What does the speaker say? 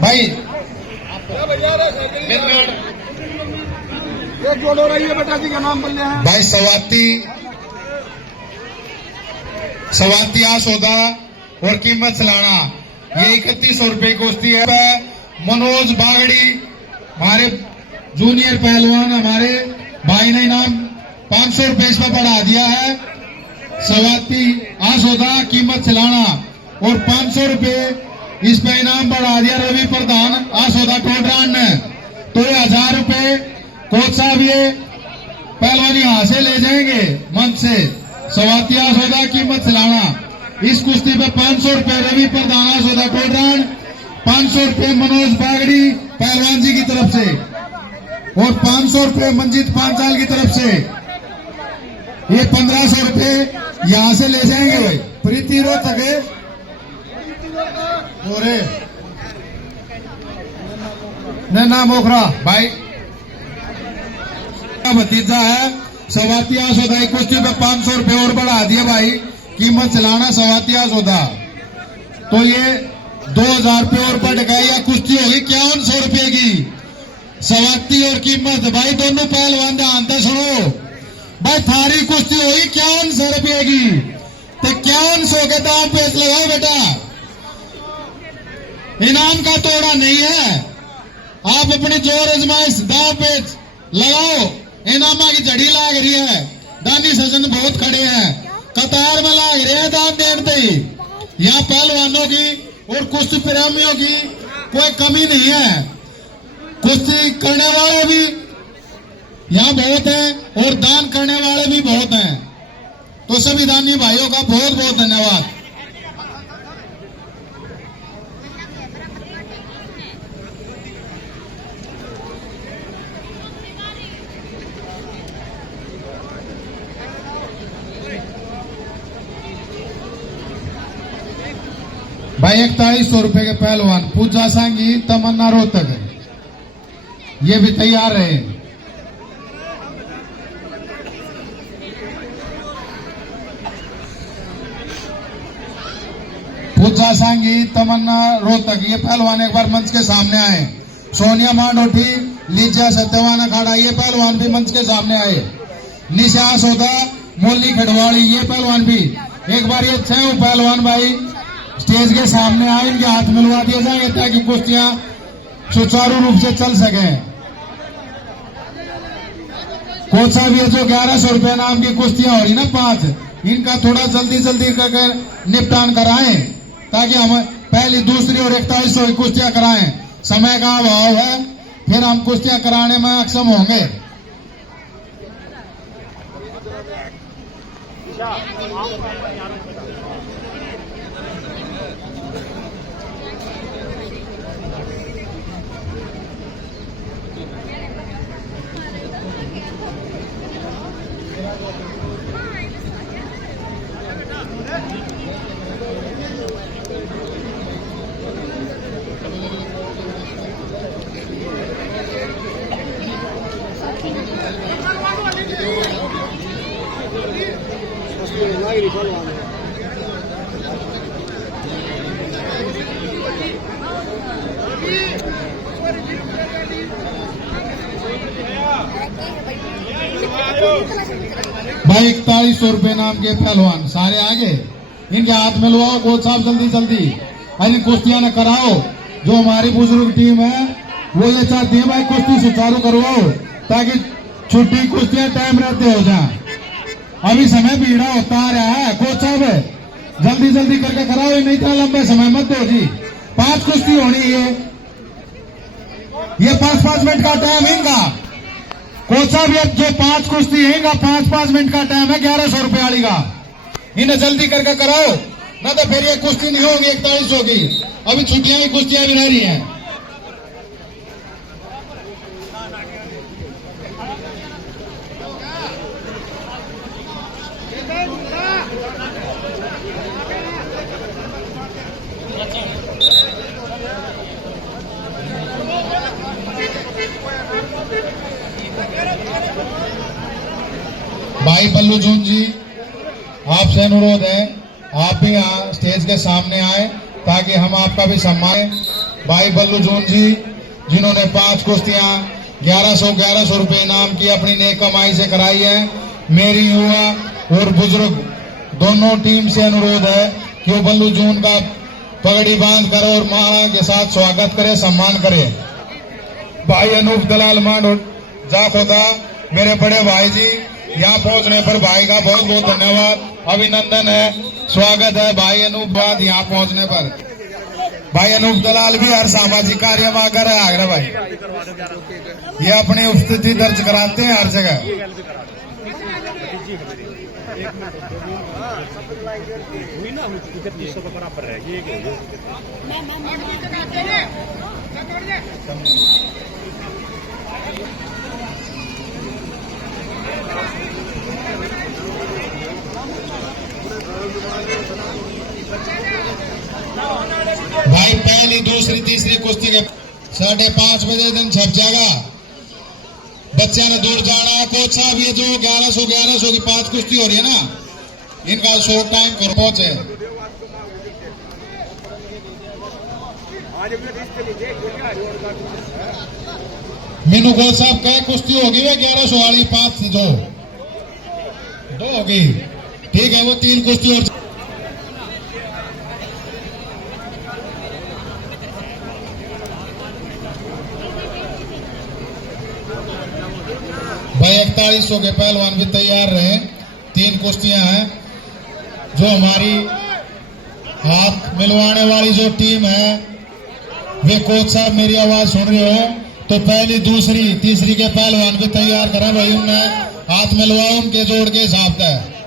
भाई एक जोड़ हो रही है बेटा जी का नाम बोल रहे हैं भाई सवाती सौदा और कीमत सलाना ये 3100 रुपए कुश्ती है। मनोज बागड़ी हमारे जूनियर पहलवान हमारे भाई ने इनाम 500 रुपए इस पर बढ़ा दिया है। सवाती सौदा कीमत सलाना और 500 रुपए इस पे इनाम बढ़ा दिया रवि प्रधान सौदा कोटरान ने। तो ये 1000 रुपए कोच साहब ये पहलवानी यहां से ले जाएंगे मंच से। सवाती सौदा कीमत सलाना इस कुश्ती पे 500 रुपए रवि प्रधान सौदा कोटरान, 500 रुपए मनोज बागड़ी पहलवान जी की तरफ से और 500 रुपए मंजीत पांचाल की तरफ से। ये 1500 रुपए यहां से ले जाएंगे भाई। प्रीति रोहतक नैना मोखरा भाई का भतीजा है। सवातिया सौदा कुश्ती पे 500 रुपए और बढ़ा दिया भाई। कीमत चलाना सवातिया सौदा तो ये 2000 रुपए और बढ़ गए। या कुश्ती होगी 5100 रुपए की। सवाती और कीमत भाई दोनों पहलवान ध्यान से सुनो भाई। थारी कुश्ती होगी 5100 रुपए की। तो 5100 के दाम पेच लगाओ बेटा। इनाम का तोड़ा नहीं है। आप अपनी जोर आजमाइश दाव पेच लगाओ। इनामा की झड़ी लाग रही है। दानी सजन बहुत खड़े हैं कतार में लाग रहे हैं दाम देते ही। यहाँ पहलवानों की और कुश्ती प्रेमियों की कोई कमी नहीं है। कुश्ती करने वाले भी यहाँ बहुत हैं और दान करने वाले भी बहुत हैं। तो सभी दानी भाइयों का बहुत बहुत धन्यवाद। भाई 4100 रुपए के पहलवान पूजा सांगी तमन्ना रोहतक ये भी तैयार रहे। पूजा सांगी तमन्ना रोहतक ये पहलवान एक बार मंच के सामने आए। सोनिया मांडोठी लीजा सत्यवान अखाड़ा ये पहलवान भी मंच के सामने आए। निशा सौदा मोली खड़वाड़ी ये पहलवान भी एक बार ये 6 पहलवान भाई स्टेज के सामने आए। इनके हाथ मिलवा दिए जाए ताकि कुश्तियां सुचारू रूप से चल सके। कोच साहब ये जो 1100 रुपए नाम की कुश्तियां हो रही ना 5 इनका थोड़ा जल्दी जल्दी करके निपटान कराएं ताकि हम पहली दूसरी और 4100 की कुश्तियां कराएं। समय का अभाव है फिर हम कुश्तियां कराने में अक्षम होंगे। भाई 4100 रुपए नाम के पहलवान सारे आगे इनके हाथ में लुआओ। कोच साहब जल्दी जल्दी इन कुश्तियां न कराओ। जो हमारी बुजुर्ग टीम है वो ये चाहती है भाई कुश्ती सुचारू करवाओ ताकि छुट्टी कुश्तियां टाइम रहते हो जाए। अभी समय भीड़ा होता आ रहा है। कोच साहब जल्दी जल्दी करके कराओ नहीं तो लंबे समय मत दो जी। 5 कुश्ती होनी है ये 5-5 मिनट का टाइम है इनका। कोच साहब ये जो 5 कुश्ती है इनका 5-5 मिनट का टाइम है 1100 रुपए वाली का। इन्हें जल्दी करके कराओ ना तो फिर ये कुश्ती नहीं होगी 4100 की। अभी छुट्टियां की कुश्तियां भी रह रही हैं। भाई बल्लू जून जी आप आपसे अनुरोध है आप भी यहाँ स्टेज के सामने आए ताकि हम आपका भी सम्मान। भाई बल्लू जून जी जिन्होंने 5 कुश्तियां 1100 रुपए इनाम की अपनी नेक कमाई से कराई है। मेरी युवा और बुजुर्ग दोनों टीम से अनुरोध है कि वो बल्लू जून का पगड़ी बांध कर और माला के साथ स्वागत करे, सम्मान करे। भाई अनूप दलाल मान जाखोदा मेरे बड़े भाई जी, यहाँ पहुंचने पर भाई का बहुत बहुत धन्यवाद, अभिनंदन है, स्वागत है भाई अनूप बाद यहाँ पहुंचने पर। भाई अनूप दलाल भी हर सामाजिक कार्य में आकर है आगरा भाई, ये अपनी उपस्थिति दर्ज कराते हैं हर जगह। भाई पहली दूसरी तीसरी कुश्ती के 5:30 बजे दिन छप जाएगा। बच्चा ने दूर जाना है। कोच साहब ये जो 1100 की 5 कुश्ती हो रही है ना, इनका शो टाइम कर पहुंचे। मीनू कोच साहब क्या कुश्ती होगी वे 1100 वाली 5 दो होगी, ठीक है वो 3 कुश्ती और। भाई 4100 के पहलवान भी तैयार रहे। 3 कुश्तियां हैं। जो हमारी हाथ मिलवाने वाली जो टीम है वे कोच साहब मेरी आवाज सुन रहे हो तो पहली दूसरी तीसरी के पहलवान भी तैयार करें भाई, उन्हें हाथ मिलवाओ उनके जोड़ के हिसाब से।